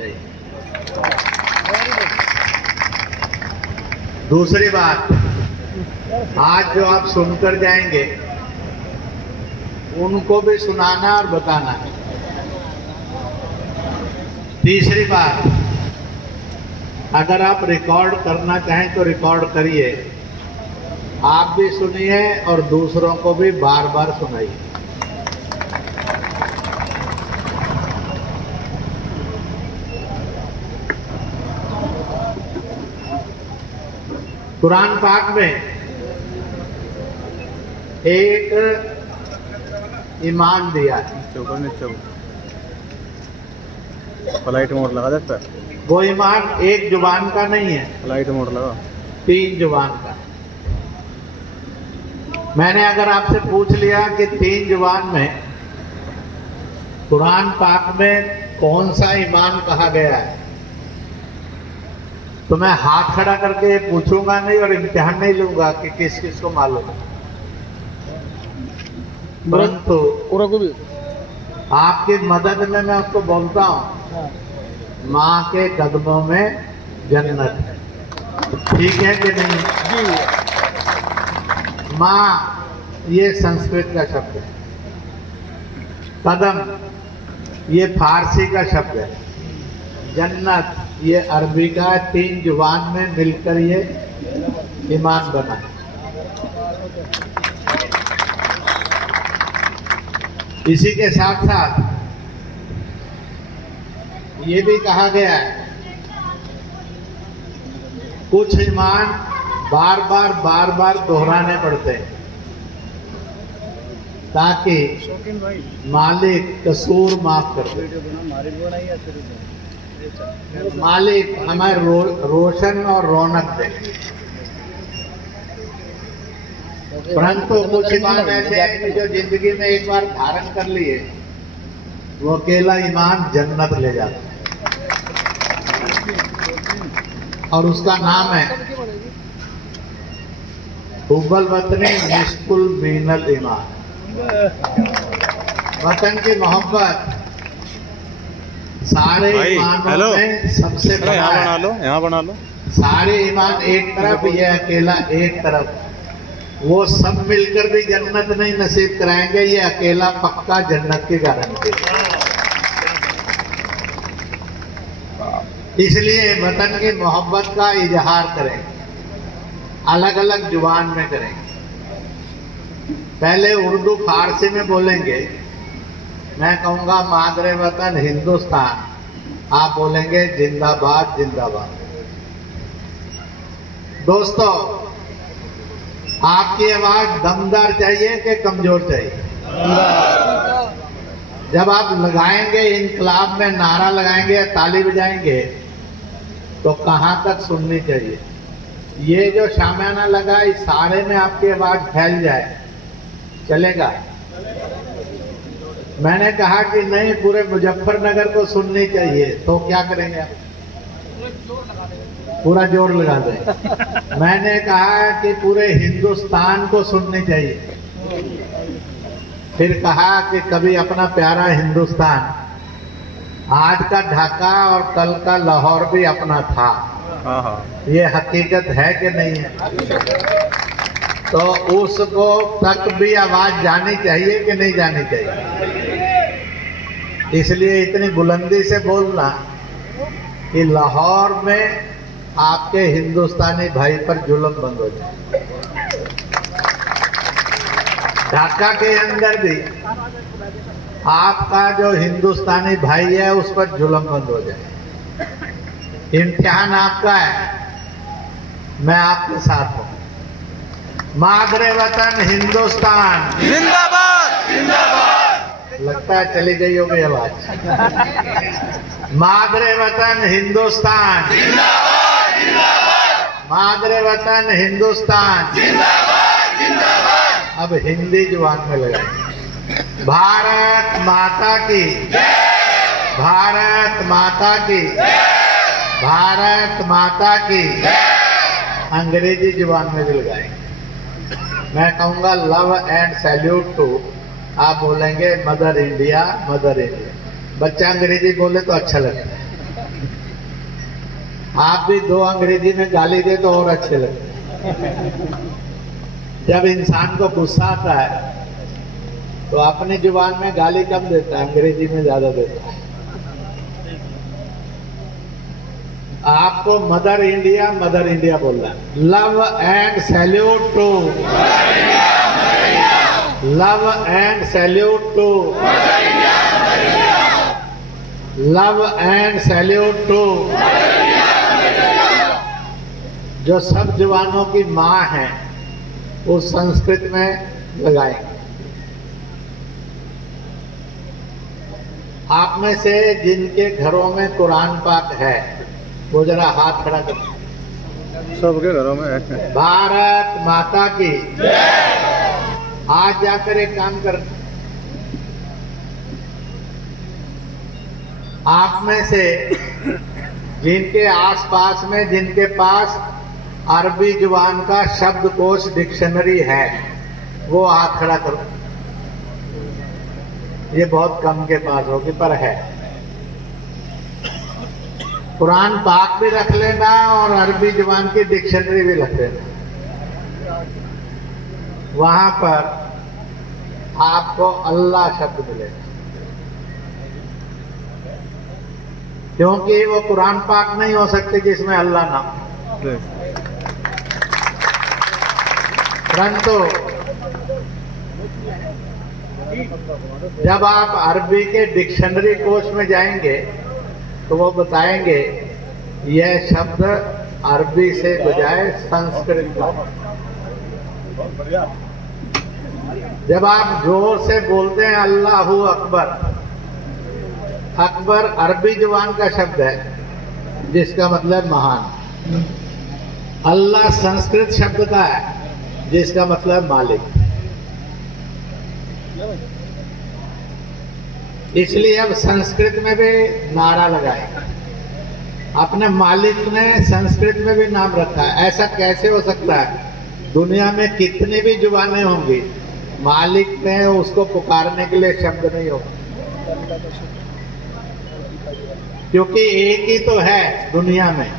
चाहिए। दूसरी बात, आज जो आप सुनकर जाएंगे उनको भी सुनाना और बताना। तीसरी बात, अगर आप रिकॉर्ड करना चाहें तो रिकॉर्ड करिए, आप भी सुनिए और दूसरों को भी बार बार सुनाइए। कुरान पाक में एक ईमान दिया है। फ्लाइट मोड लगा देता है। वो ईमान एक जुबान का नहीं है, फ्लाइट मोड लगा। 3 जुबान का। मैंने अगर आपसे पूछ लिया कि 3 जुबान में कुरान पाक में कौन सा ईमान कहा गया है, तो मैं हाथ खड़ा करके पूछूंगा नहीं और इम्तिहान नहीं लूंगा कि किस किस को मालूम है। परंतु आपकी मदद में मैं उसको बोलता हूं, माँ के कदमों में जन्नत है। ठीक है कि नहीं? माँ ये संस्कृत का शब्द है, कदम ये फारसी का शब्द है, जन्नत ये अरबी का, 3 जुबान में मिलकर ये ईमान बना है। इसी के साथ साथ ये भी कहा गया है, कुछ ईमान बार बार दोहराने पड़ते हैं ताकि मालिक कसूर माफ कर दे। मालिक हमें रोशन और रौनक दे। परंतु कुछ ईमान ऐसे हैं कि जो जिंदगी में एक बार धारण कर लिए, वो अकेला ईमान जन्नत ले जाता है, और उसका नाम है हुब्बुल वतनी निस्फुल मीनल ईमान। वतन की मोहब्बत सारे ईमानों में सबसे बड़ा है। यहाँ बना लो। सारे ईमान एक तरफ, ये अकेला एक तरफ। वो सब मिलकर भी जन्नत नहीं नसीब कराएंगे, ये अकेला पक्का जन्नत की गारंटी। इसलिए वतन की मोहब्बत का इजहार करें, अलग अलग जुबान में करें। पहले उर्दू फारसी में बोलेंगे, मैं कहूँगा मादरे वतन हिंदुस्तान, आप बोलेंगे जिंदाबाद जिंदाबाद। दोस्तों, आपकी आवाज दमदार चाहिए कि कमजोर चाहिए? जब आप लगाएंगे, इनकलाब में नारा लगाएंगे या ताली बजाएंगे, तो कहाँ तक सुननी चाहिए? ये जो शामियाना लगा, इस सारे में आपकी आवाज फैल जाए, चलेगा? मैंने कहा कि नहीं, पूरे मुजफ्फरनगर को सुननी चाहिए, तो क्या करेंगे आप? पूरा जोर लगा दें। मैंने कहा कि पूरे हिंदुस्तान को सुननी चाहिए। फिर कहा कि कभी अपना प्यारा हिंदुस्तान, आज का ढाका और कल का लाहौर भी अपना था। ये हकीकत है कि नहीं है? तो उसको तक भी आवाज जानी चाहिए कि नहीं जानी चाहिए? इसलिए इतनी बुलंदी से बोलना कि लाहौर में आपके हिंदुस्तानी भाई पर जुल्म बंद हो जाए, ढाका के अंदर भी आपका जो हिंदुस्तानी भाई है उस पर जुल्म बंद हो जाए। इम्तिहान आपका है, मैं आपके साथ हूं। मादरे वतन हिंदुस्तान जिंदाबाद जिंदाबाद। लगता है चली गई होगी आवाज। मादरे वतन हिंदुस्तान जिंदाबाद जिंदाबाद। मादरे वतन हिंदुस्तान जिंदाबाद जिंदाबाद। अब हिंदी जुबान में लगाए। भारत माता की जय। भारत माता की जय। भारत माता की जय। अंग्रेजी जुबान में भी लगाएंगे। मैं कहूँगा लव एंड सैल्यूट टू, आप बोलेंगे मदर इंडिया मदर इंडिया। बच्चा अंग्रेजी बोले तो अच्छा लगता है। आप भी दो अंग्रेजी में गाली दे तो और अच्छे लगते जब इंसान को गुस्सा आता है तो अपनी जुबान में गाली कम देता है, अंग्रेजी में ज्यादा देता है। आपको मदर इंडिया बोलना है। Love and salute to, love and salute to, love and salute to. जो सब जवानों की माँ है उस संस्कृत में लगाएंगे। आप में से जिनके घरों में कुरान पाक है वो जरा हाथ खड़ा कर। सबके घरों में है। भारत माता की आज जाकर एक काम कर, आप में से जिनके आसपास में जिनके पास अरबी जुबान का शब्दकोश डिक्शनरी है वो हाथ खड़ा करो। ये बहुत कम के पास होगी पर है। कुरान पाक भी रख लेना और अरबी जुबान की डिक्शनरी भी रख लेना। वहां पर आपको अल्लाह शब्द मिलेगा, क्योंकि वो कुरान पाक नहीं हो सकते जिसमें अल्लाह नाम। परंतु जब आप अरबी के डिक्शनरी कोश में जाएंगे तो वो बताएंगे यह शब्द अरबी से बजाय संस्कृत का। जब आप जोर से बोलते हैं अल्लाहू अकबर, अकबर अरबी जुबान का शब्द है जिसका मतलब महान। अल्लाह संस्कृत शब्द का है जिसका मतलब मालिक। इसलिए अब संस्कृत में भी नारा लगाएंगे। अपने मालिक ने संस्कृत में भी नाम रखा है। ऐसा कैसे हो सकता है? दुनिया में कितनी भी जुबानें होंगी, मालिक में उसको पुकारने के लिए शब्द नहीं होगा, क्योंकि एक ही तो है दुनिया में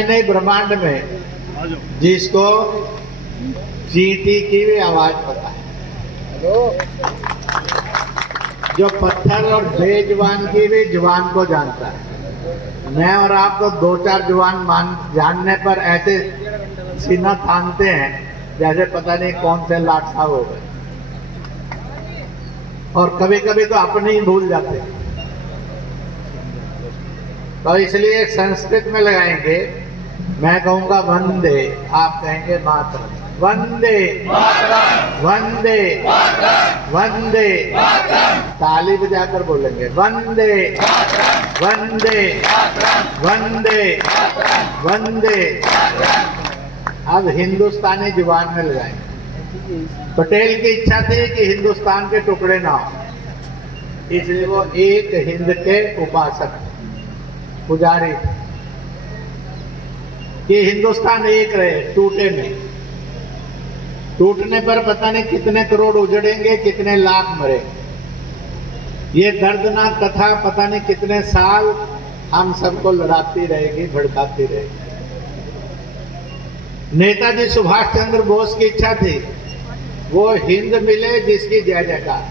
नहीं ब्रह्मांड में जिसको चींटी की भी आवाज पता है, जो पत्थर और बेजुबान की भी जुबान को जानता है। मैं और आप तो दो चार जुबान जानने पर ऐसे सीना थामते हैं जैसे पता नहीं कौन से लाट साहब हो गए, और कभी कभी तो अपने ही भूल जाते हैं। तो इसलिए संस्कृत में लगाएंगे। मैं कहूंगा वंदे, आप कहेंगे मातरम। वंदे वंदे वंदे, ताली बजाकर बोलेंगे वंदे वंदे वंदे वंदे। अब हिंदुस्तानी जुबान में लगाएंगे। पटेल की इच्छा थी कि हिंदुस्तान के टुकड़े ना हो, इसलिए वो एक हिंद के उपासक पुजारी कि हिंदुस्तान एक रहे, टूटे नहीं। टूटने पर पता नहीं कितने करोड़ उजड़ेंगे, कितने लाख मरेंगे। ये दर्दनाक कथा पता नहीं कितने साल हम सबको लड़ाती रहेगी, भड़काती रहेगी। नेताजी सुभाष चंद्र बोस की इच्छा थी वो हिंद मिले जिसकी जय जयकार,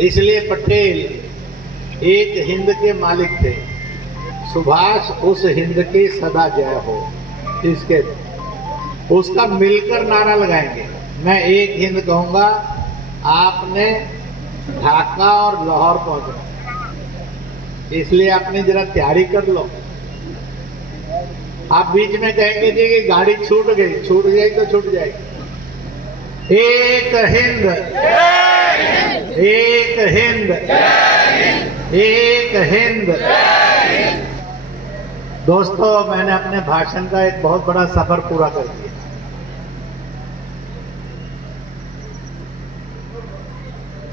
इसलिए पटेल एक हिंद के मालिक थे। सुभाष उस हिंद की सदा जय हो, इसके उसका मिलकर नारा लगाएंगे। मैं एक हिंद कहूंगा, आपने ढाका और लाहौर पहुंचना, इसलिए अपनी जरा तैयारी कर लो। आप बीच में कहेंगे जी कि गाड़ी छूट गई तो छूट जाएगी। एक हिंद, एक हिंद, एक हिंद। दोस्तों, मैंने अपने भाषण का एक बहुत बड़ा सफर पूरा कर दिया।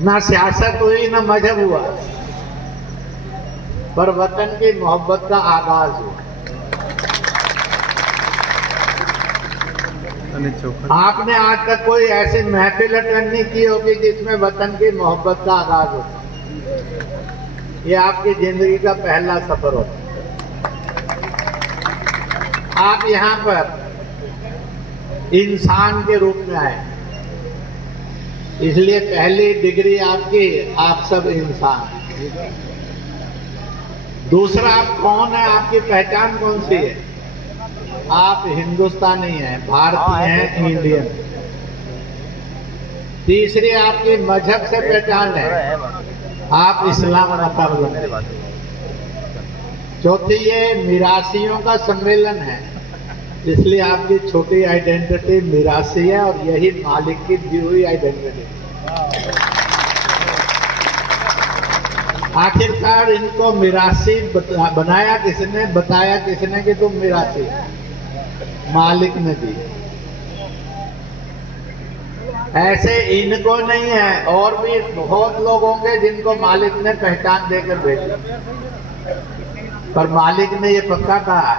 ना सियासत हुई ना मजहब हुआ, पर वतन की मोहब्बत का आगाज हुआ। आपने आज तक कोई ऐसी महफिल अटेंड नहीं की होगी जिसमें वतन की मोहब्बत का आगाज होता। ये आपकी जिंदगी का पहला सफर होता है। आप यहाँ पर इंसान के रूप में आए, इसलिए पहली डिग्री आपकी, आप सब इंसान। दूसरा, आप कौन है, आपकी पहचान कौन सी है? आप हिंदुस्तानी हैं, भारतीय हैं, इंडियन। तीसरी आपकी मजहब से पहचान है, आप इस्लाम मतावलंबी। चौथी, ये मिरासियों का सम्मेलन है, इसलिए आपकी छोटी आइडेंटिटी मिरासी है और यही मालिक की दी हुई आइडेंटिटी। आखिरकार इनको मिरासी बनाया किसने, बताया किसने कि तुम मिरासी? मालिक ने दी। ऐसे इनको नहीं है, और भी बहुत लोग होंगे जिनको मालिक ने पहचान देकर भेजा, पर मालिक ने ये पक्का कहा है,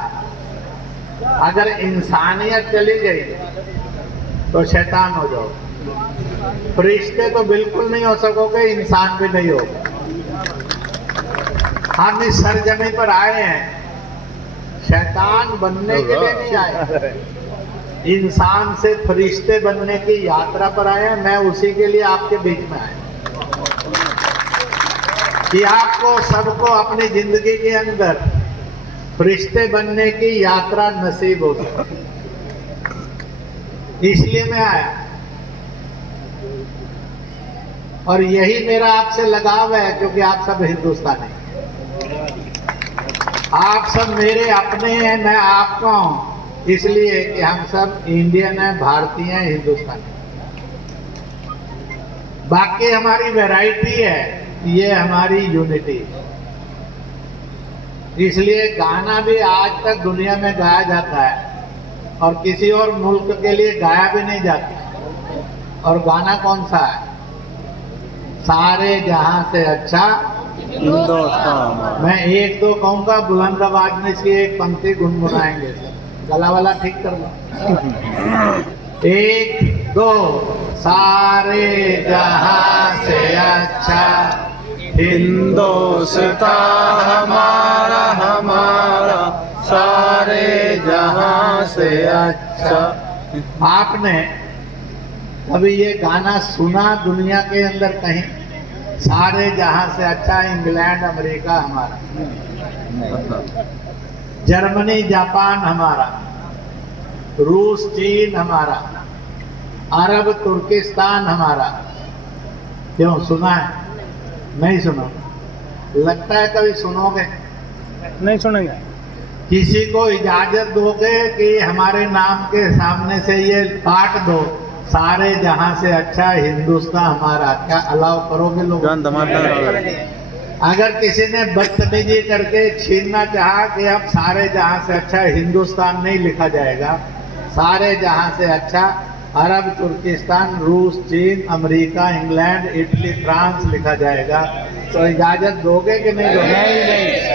अगर इंसानियत चली गई तो शैतान हो जाओ। फरिश्ते तो बिल्कुल नहीं हो सकोगे, इंसान भी नहीं होगे। हम इस सरजमी पर आए हैं शैतान बनने के लिए नहीं आए, इंसान से फरिश्ते बनने की यात्रा पर आए हैं। मैं उसी के लिए आपके बीच में आया कि आपको सबको अपनी जिंदगी के अंदर फरिश्ते बनने की यात्रा नसीब हो सके, इसलिए मैं आया। और यही मेरा आपसे लगाव है, क्योंकि आप सब हिंदुस्तानी, आप सब मेरे अपने हैं, मैं आपका हूं, इसलिए कि हम सब इंडियन हैं, भारतीय हैं, हिंदुस्तानी। बाकी हमारी वैरायटी है, ये हमारी यूनिटी। इसलिए गाना भी आज तक दुनिया में गाया जाता है और किसी और मुल्क के लिए गाया भी नहीं जाता। और गाना कौन सा है? सारे जहां से अच्छा हिंदुस्तान। मैं एक दो कहूंगा, बुलंद आवाज में इसकी एक पंक्ति गुनगुनाएंगे, गला वाला ठीक कर लो। एक दो, सारे जहां से अच्छा हिंदुस्तान हमारा हमारा, सारे जहां से अच्छा। आपने कभी ये गाना सुना दुनिया के अंदर कहीं? सारे जहां से अच्छा इंग्लैंड अमेरिका हमारा, जर्मनी जापान हमारा, रूस चीन हमारा, अरब तुर्किस्तान हमारा। क्यों, सुना है? नहीं सुना? लगता है कभी सुनोगे? नहीं सुनेंगे। किसी को इजाजत दोगे कि हमारे नाम के सामने से ये काट दो, सारे जहां से अच्छा हिंदुस्तान हमारा? क्या अलाउ करोगे लोग? अगर किसी ने बदतमीजी करके छीनना चाहा कि अब सारे जहां से अच्छा हिंदुस्तान नहीं लिखा जाएगा, सारे जहां से अच्छा अरब तुर्किस्तान रूस चीन अमेरिका इंग्लैंड इटली फ्रांस लिखा जाएगा, तो इजाजत दोगे कि नहीं दोगे?